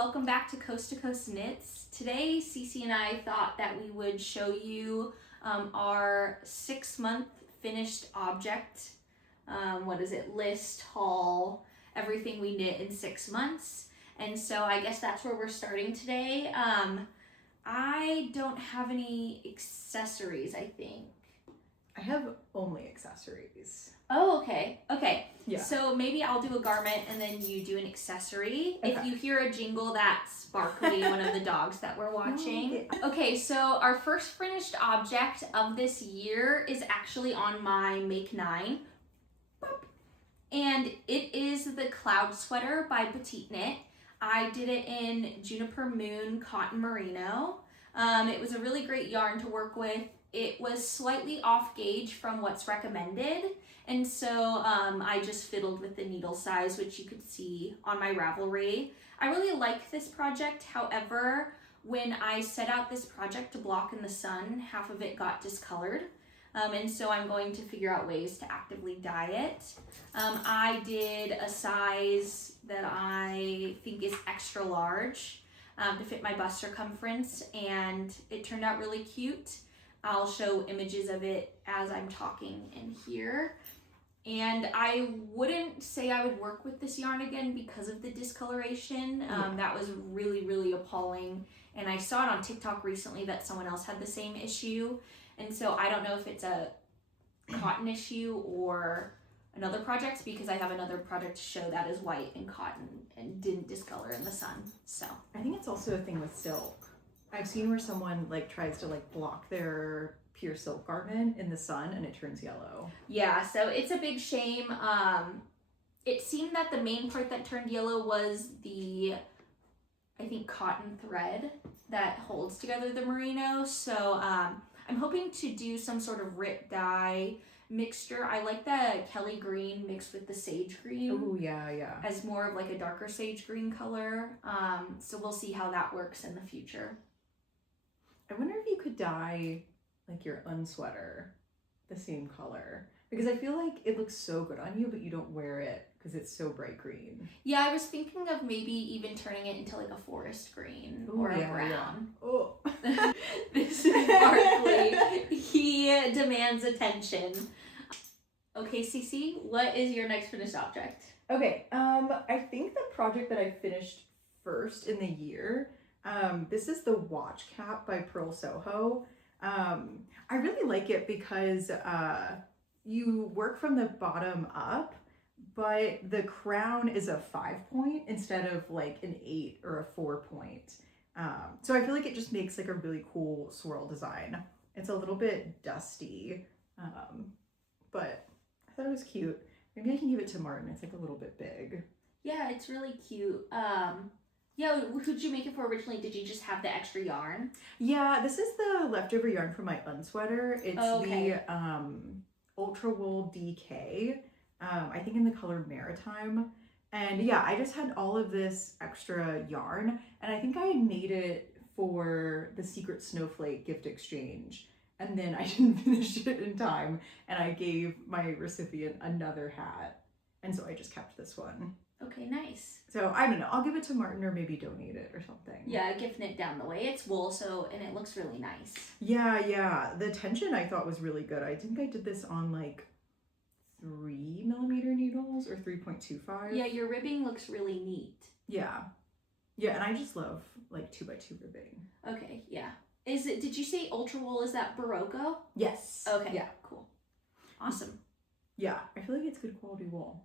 welcome back to Coast Knits. Today, Cece and I thought that we would show you our 6-month finished object. List, haul, everything we knit in 6 months. And so I guess that's where we're starting today. I don't have any accessories, I think. I have only accessories. Oh, okay. Okay. Yeah. So maybe I'll do a garment and then you do an accessory. Okay. If you hear a jingle, that's Barkley, one of the dogs that we're watching. Okay, so our first finished object of this year is actually on my Make 9. And it is the Cloud Sweater by Petite Knit. I did it in Juniper Moon Cotton Merino. It was a really great yarn to work with. It was slightly off gauge from what's recommended, and so I just fiddled with the needle size, which you could see on my Ravelry. I really like this project. However, when I set out this project to block in the sun, half of it got discolored, and so I'm going to figure out ways to actively dye it. I did a size that I think is extra large to fit my bust circumference, and it turned out really cute. I'll show images of it as I'm talking in here. And I wouldn't say I would work with this yarn again because of the discoloration. That was really, really appalling. And I saw it on TikTok recently that someone else had the same issue. And so I don't know if it's a cotton issue or another project, because I have another project to show that is white and cotton and didn't discolor in the sun. So I think it's also a thing with silk. I've seen where someone tries to block their pure silk garment in the sun and it turns yellow. Yeah, so it's a big shame. It seemed that the main part that turned yellow was the, I think, cotton thread that holds together the merino. So I'm hoping to do some sort of rip dye mixture. I like the Kelly green mixed with the sage green. Oh, yeah, yeah. As more of a darker sage green color. So we'll see how that works in the future. I wonder if you could dye your unsweater the same color, because I feel like it looks so good on you, but you don't wear it because it's so bright green. Yeah, I was thinking of maybe even turning it into a forest green. Ooh, or a brown. Yeah. Oh, this is Barkley. He demands attention. Okay, Cece, what is your next finished object? Okay, I think the project that I finished first in the year, this is the watch cap by Pearl Soho. I really like it because you work from the bottom up, but the crown is a 5-point instead of an 8 or a 4-point. So I feel like it just makes a really cool swirl design. It's a little bit dusty, but I thought it was cute. Maybe I can give it to Martin. It's a little bit big. Yeah, it's really cute. Yeah, who'd you make it for originally? Did you just have the extra yarn? Yeah, this is the leftover yarn from my unsweater. It's the Ultra Wool DK, I think in the color Maritime. And yeah, I just had all of this extra yarn, and I think I made it for the Secret Snowflake gift exchange. And then I didn't finish it in time, and I gave my recipient another hat. And so I just kept this one. Okay, nice. So I don't know, I'll give it to Martin or maybe donate it or something. Yeah, gift knit down the way. It's wool, and it looks really nice. Yeah. The tension I thought was really good. I think I did this on 3mm needles or 3.25. Yeah, your ribbing looks really neat. Yeah, and I just love 2x2 ribbing. Okay, yeah. Did you say Ultra Wool, is that Barocco? Yes. Okay. Yeah. Cool. Awesome. Yeah, I feel like it's good quality wool.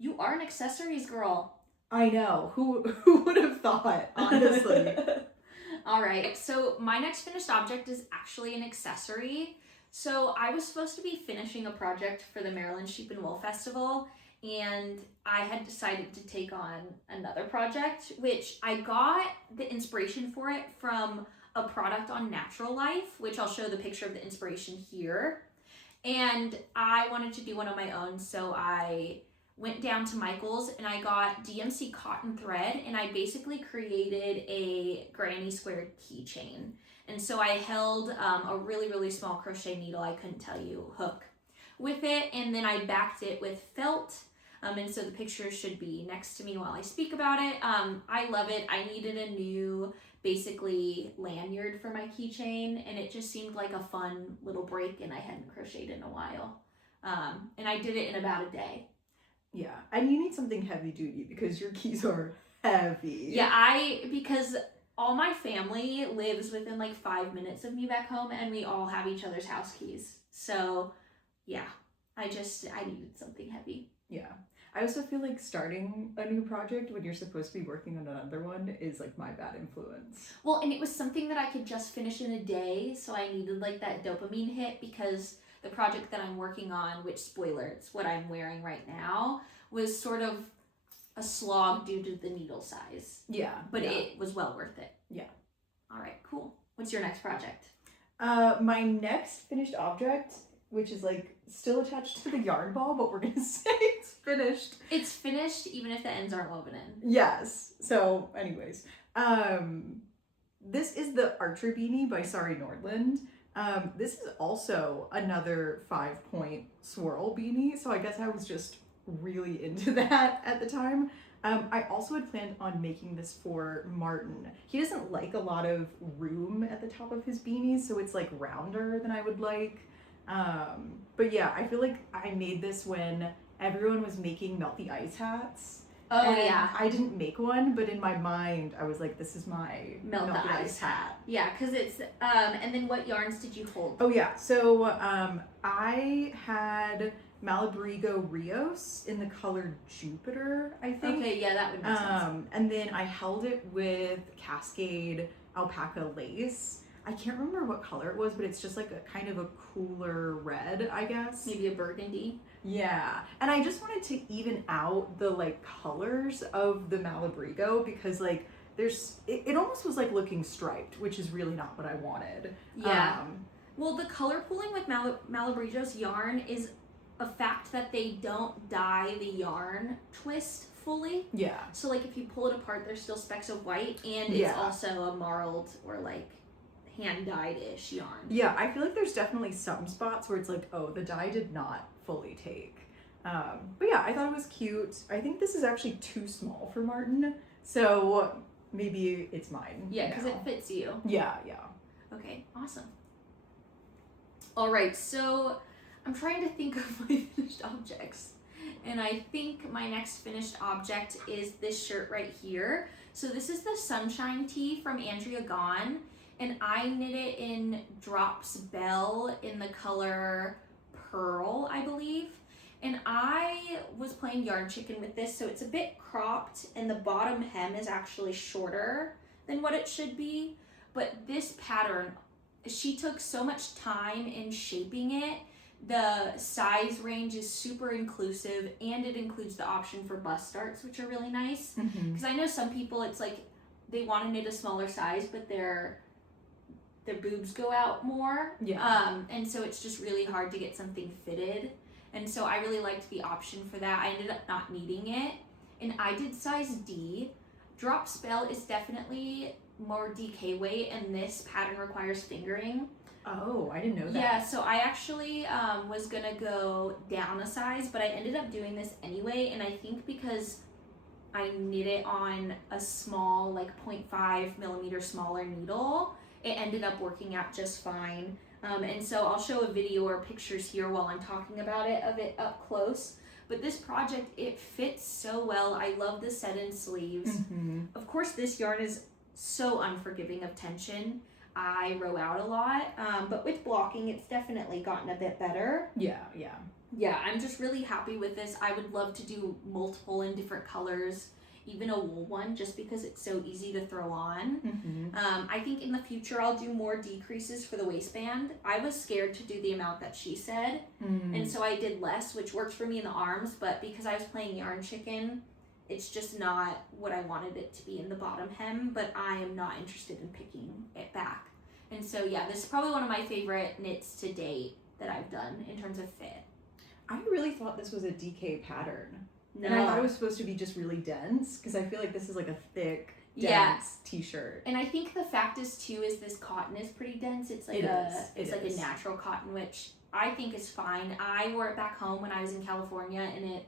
You are an accessories girl. I know. Who would have thought, honestly? All right. So my next finished object is actually an accessory. So I was supposed to be finishing a project for the Maryland Sheep and Wool Festival, and I had decided to take on another project, which I got the inspiration for it from a product on Natural Life, which I'll show the picture of the inspiration here. And I wanted to do one on my own, so I went down to Michael's and I got DMC cotton thread, and I basically created a granny squared keychain. And so I held a really, really small crochet needle, I couldn't tell you, hook with it, and then I backed it with felt. And so the picture should be next to me while I speak about it. I love it. I needed a new, basically, lanyard for my keychain, and it just seemed like a fun little break, and I hadn't crocheted in a while. And I did it in about a day. Yeah, and you need something heavy duty because your keys are heavy. Yeah, because all my family lives within like 5 minutes of me back home, and we all have each other's house keys. So, yeah, I needed something heavy. Yeah. I also feel like starting a new project when you're supposed to be working on another one is like my bad influence. Well, and it was something that I could just finish in a day, so I needed like that dopamine hit, because the project that I'm working on, which, spoiler, it's what I'm wearing right now, was sort of a slog due to the needle size. Yeah. But it was well worth it. Yeah. All right, cool. What's your next project? My next finished object, which is like still attached to the yarn ball, but we're gonna say it's finished. It's finished even if the ends aren't woven in. Yes. So anyways, this is the Archer Beanie by Sari Nordland. This is also another 5-point swirl beanie, so I guess I was just really into that at the time. I also had planned on making this for Martin. He doesn't like a lot of room at the top of his beanies, so it's like rounder than I would like. But yeah, I feel like I made this when everyone was making melt the ice hats. Oh, and yeah. I didn't make one, but in my mind, I was like, this is my Melt the ice hat. Yeah, because it's, and then what yarns did you hold? Oh yeah, so I had Malabrigo Rios in the color Jupiter, I think. Okay, yeah, that would make sense. And then I held it with Cascade Alpaca Lace. I can't remember what color it was, but it's just like a kind of a cooler red, I guess. Maybe a burgundy. Yeah, and I just wanted to even out the like colors of the Malabrigo because like it almost was like looking striped, which is really not what I wanted. Yeah. Well, the color pooling with Malabrigo's yarn is a fact that they don't dye the yarn twist fully. Yeah. So like if you pull it apart, there's still specks of white, and it's also a marled or like hand-dyed-ish yarn. Yeah, I feel like there's definitely some spots where it's like, oh, the dye did not fully take. But yeah, I thought it was cute. I think this is actually too small for Martin, so maybe it's mine. Yeah, because it fits you. Yeah. Okay, awesome. All right, so I'm trying to think of my finished objects, and I think my next finished object is this shirt right here. So this is the Sunshine Tee from Andrea Gahn, and I knit it in Drops Bell in the color Pearl, I believe. And I was playing Yarn Chicken with this, so it's a bit cropped, and the bottom hem is actually shorter than what it should be. But this pattern, she took so much time in shaping it. The size range is super inclusive, and it includes the option for bust darts, which are really nice. Because I know some people, it's like they want to knit a smaller size, but their boobs go out more. Yeah. And so it's just really hard to get something fitted. And so I really liked the option for that. I ended up not needing it. And I did size D. Drop Spell is definitely more DK weight, and this pattern requires fingering. Oh, I didn't know that. Yeah, so I actually was gonna go down a size, but I ended up doing this anyway. And I think because I knit it on a small, like 0.5 millimeter smaller needle, it ended up working out just fine. And so I'll show a video or pictures here while I'm talking about it, of it up close. But this project, it fits so well. I love the set-in sleeves. Of course, this yarn is so unforgiving of tension. I row out a lot, but with blocking, it's definitely gotten a bit better. Yeah. Yeah, I'm just really happy with this. I would love to do multiple in different colors, even a wool one, just because it's so easy to throw on. I think in the future I'll do more decreases for the waistband. I was scared to do the amount that she said, and so I did less, which worked for me in the arms, but because I was playing Yarn Chicken, it's just not what I wanted it to be in the bottom hem, but I am not interested in picking it back. And so yeah, this is probably one of my favorite knits to date that I've done in terms of fit. I really thought this was a DK pattern. No. And I thought it was supposed to be just really dense, because I feel like this is like a thick, dense t-shirt. And I think the fact is too is this cotton is pretty dense. It's like a natural cotton, which I think is fine. I wore it back home when I was in California, and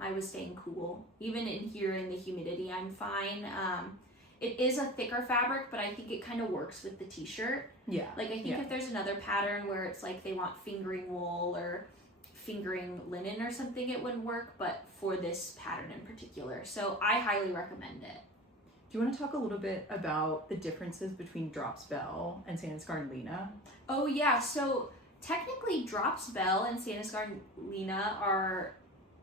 I was staying cool. Even in here in the humidity, I'm fine. It is a thicker fabric, but I think it kind of works with the t-shirt. Yeah. Like, I think if there's another pattern where it's like they want fingering wool or fingering linen or something, it wouldn't work, but for this pattern in particular. So I highly recommend it. Do you want to talk a little bit about the differences between Drops Belle and Santa's Garden Lena? Oh yeah, so technically Drops Belle and Santa's Garden Lena are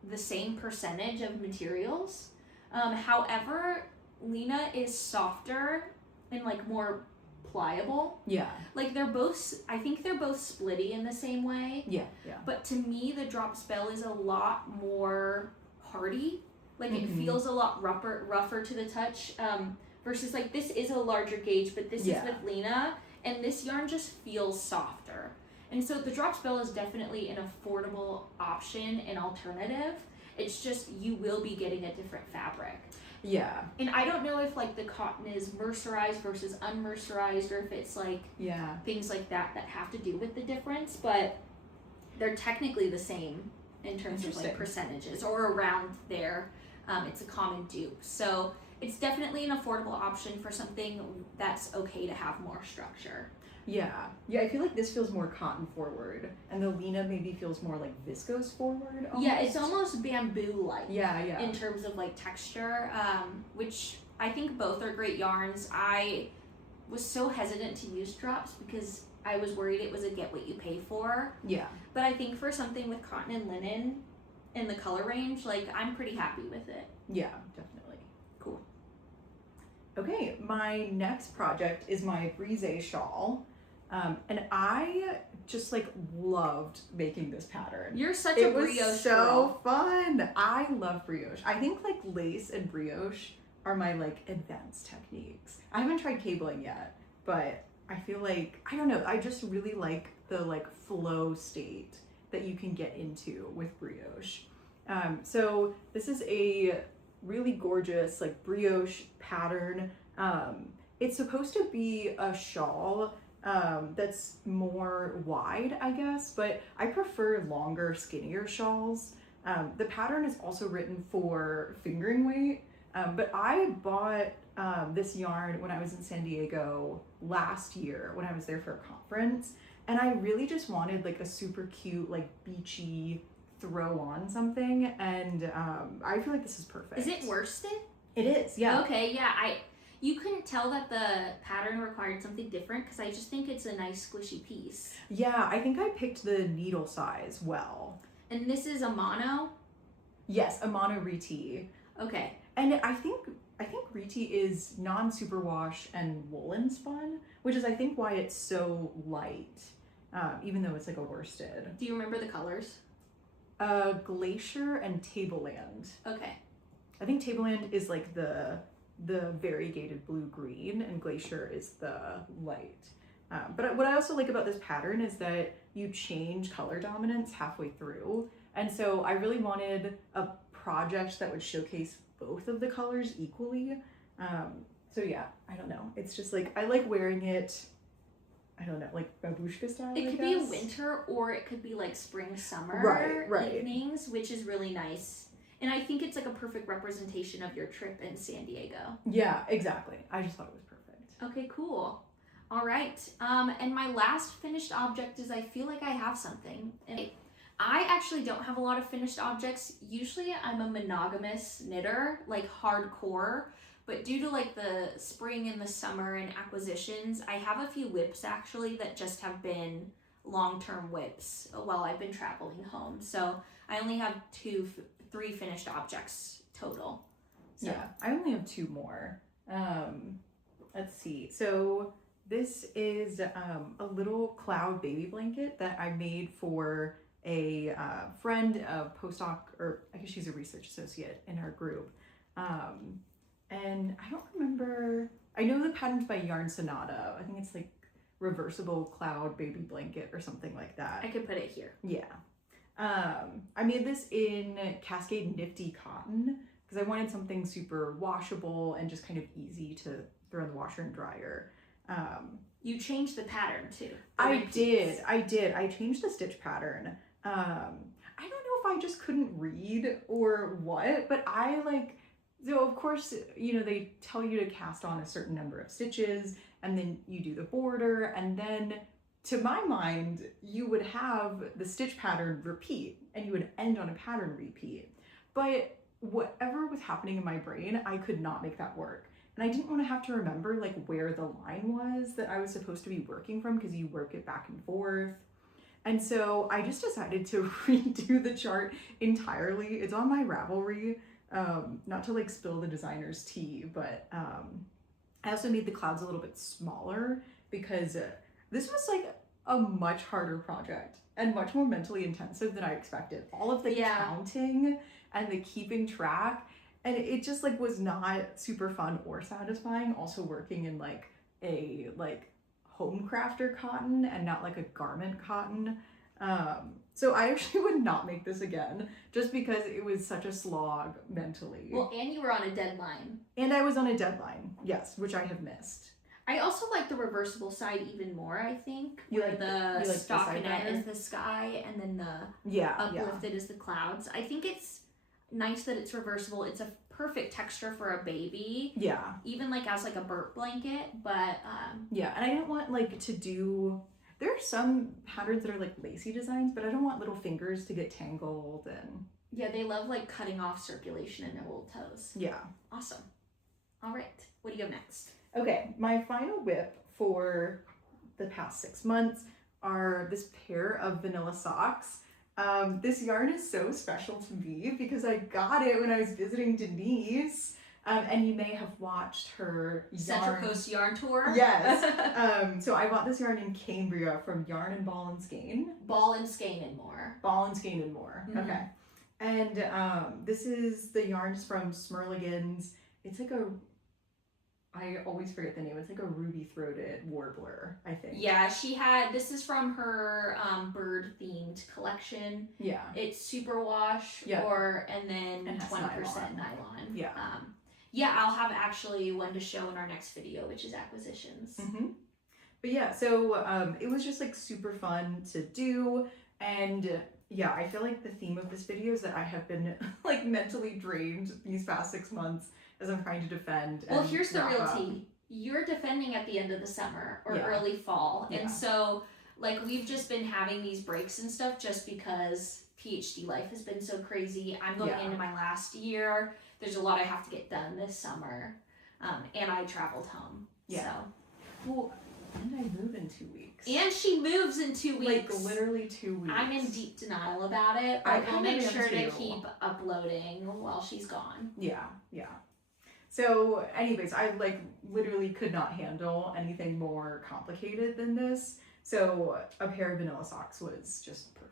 the same percentage of materials. However, Lena is softer and like more pliable. Yeah. Like I think they're both splitty in the same way. Yeah. But to me, the Drops Belle is a lot more hardy. Like it feels a lot rougher to the touch. Versus like this is a larger gauge, but this is with Lena, and this yarn just feels softer. And so the Drops Belle is definitely an affordable option and alternative. It's just you will be getting a different fabric. Yeah. And I don't know if like the cotton is mercerized versus unmercerized, or if it's like things like that have to do with the difference, but they're technically the same in terms of like percentages or around there. It's a common dupe. So it's definitely an affordable option for something that's okay to have more structure. Yeah, I feel like this feels more cotton forward, and the Lena maybe feels more like viscose forward. Almost. Yeah, it's almost bamboo-like. Yeah. In terms of like texture, which I think both are great yarns. I was so hesitant to use Drops because I was worried it was a get what you pay for. Yeah. But I think for something with cotton and linen in the color range, like I'm pretty happy with it. Yeah, definitely. Cool. Okay, my next project is my brise shawl. And I just like loved making this pattern. You're such a brioche girl. It was so fun. I love brioche. I think like lace and brioche are my like advanced techniques. I haven't tried cabling yet, but I feel like, I don't know, I just really like the like flow state that you can get into with brioche. So this is a really gorgeous like brioche pattern. It's supposed to be a shawl that's more wide, I guess, but I prefer longer, skinnier shawls. The pattern is also written for fingering weight, but I bought this yarn when I was in San Diego last year when I was there for a conference, and I really just wanted like a super cute, like beachy throw on something, and I feel like this is perfect. Is it worsted? It is, yeah. Okay, yeah. You couldn't tell that the pattern required something different because I just think it's a nice squishy piece. Yeah, I think I picked the needle size well. And this is a mono? Yes, a mono Reti. Okay. And I think Reti is non-superwash and woolen spun, which is I think why it's so light, even though it's like a worsted. Do you remember the colors? Glacier and Tableland. Okay. I think Tableland is like the variegated blue-green, and Glacier is the light. But what I also like about this pattern is that you change color dominance halfway through. And so I really wanted a project that would showcase both of the colors equally. So yeah, I don't know. It's just like, I like wearing it, I don't know, like babushka style, It could be a winter or it could be like spring, summer evenings, which is really nice. And I think it's like a perfect representation of your trip in San Diego. Yeah, exactly. I just thought it was perfect. Okay, cool. All right. And my last finished object is I feel like I have something. And I actually don't have a lot of finished objects. Usually I'm a monogamous knitter, like hardcore. But due to like the spring and the summer and acquisitions, I have a few whips actually that just have been long-term whips while I've been traveling home. So I only have 3 finished objects total. So. Yeah, I only have 2 more. Let's see. So this is a little cloud baby blanket that I made for a friend, a postdoc, or I guess she's a research associate in our group. And I don't remember, I know the pattern's by Yarn Sonata. I think it's like reversible cloud baby blanket or something like that. I could put it here. Yeah. I made this in Cascade Nifty cotton because I wanted something super washable and just kind of easy to throw in the washer and dryer. You changed the pattern too. I did. I changed the stitch pattern. I don't know if if I just couldn't read or what, but I like, so of course, you know, they tell you to cast on a certain number of stitches and then you do the border, and then to my mind, you would have the stitch pattern repeat and you would end on a pattern repeat. But whatever was happening in my brain, I could not make that work. And I didn't want to have to remember like where the line was that I was supposed to be working from, because you work it back and forth. And so I just decided to redo the chart entirely. It's on my Ravelry, not to like spill the designer's tea, but I also made the clouds a little bit smaller because this was like a much harder project and much more mentally intensive than I expected. All of the counting and the keeping track, and it just like was not super fun or satisfying. Also working in like a home crafter cotton and not like a garment cotton. So I actually would not make this again, just because it was such a slog mentally. Well, and you were on a deadline. And I was on a deadline, yes, which I have missed. I also like the reversible side even more, I think. You where like the like stockinette is the sky and then the uplifted is the clouds. I think it's nice that it's reversible. It's a perfect texture for a baby. Yeah. Even like as like a burp blanket, but yeah, and I didn't want like to do, there are some patterns that are like lacy designs, but I don't want little fingers to get tangled. And yeah, they love like cutting off circulation in their little toes. Yeah. Awesome. All right, what do you have next? Okay, my final whip for the past 6 months are this pair of vanilla socks. This yarn is so special to me because I got it when I was visiting Denise. And you may have watched her Central Coast Yarn Tour. Yes. So I bought this yarn in Cambria from Yarn and Ball and Skein. Ball and Skein and more. Ball and Skein and more. Mm-hmm. Okay. And this is the yarns from Smirligans. It's like I always forget the name. It's like a ruby-throated warbler, I think. Yeah, this is from her bird-themed collection. Yeah. It's superwash and then 20% nylon. Yeah. Yeah, I'll have actually one to show in our next video, which is acquisitions. Mm-hmm. But yeah, so it was just like super fun to do. And yeah, I feel like the theme of this video is that I have been like mentally drained these past 6 months as I'm trying to defend. Well, here's the real tea. You're defending at the end of the summer or early fall. Yeah. And so like we've just been having these breaks and stuff just because PhD life has been so crazy. I'm going into my last year. There's a lot I have to get done this summer. And I traveled home. Yeah. So. Well, and I move in 2 weeks. And she moves in 2 weeks. Like literally 2 weeks. I'm in deep denial about it. But I'll make sure to keep uploading while she's gone. Yeah, yeah. So anyways, I like literally could not handle anything more complicated than this. So a pair of vanilla socks was just perfect.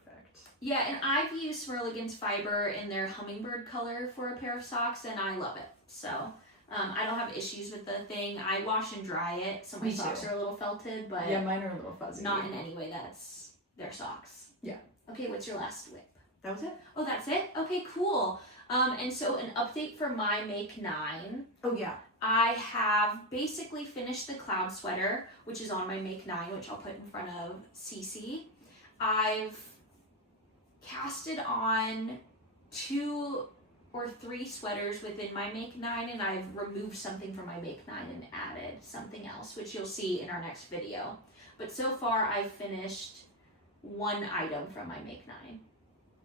Yeah, and I've used Smirligans fiber in their hummingbird color for a pair of socks, and I love it. So I don't have issues with the thing. I wash and dry it, so my socks are a little felted, but yeah, mine are a little fuzzy. Not in any way that's their socks. Yeah. Okay, what's your last whip? That was it. Oh, that's it? Okay, cool. And so an update for my Make 9. Oh, yeah. I have basically finished the cloud sweater, which is on my Make 9, which I'll put in front of Cece. I've casted on 2 or 3 sweaters within my Make 9, and I've removed something from my Make 9 and added something else, which you'll see in our next video. But so far, I've finished 1 item from my Make 9,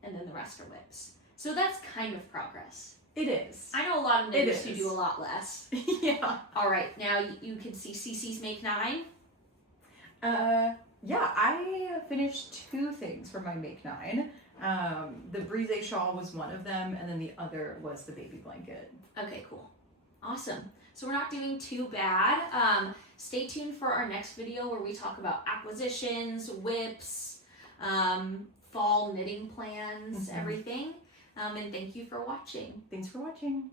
and then the rest are whips. So that's kind of progress. It is. I know a lot of knitters who do a lot less. Yeah. All right, now you can see Cece's Make 9. Yeah, I finished 2 things for my Make 9. The brise shawl was one of them, and then the other was the baby blanket. Okay, cool. Awesome. So we're not doing too bad. Stay tuned for our next video where we talk about acquisitions, whips, fall knitting plans, everything. And thank you for watching. Thanks for watching.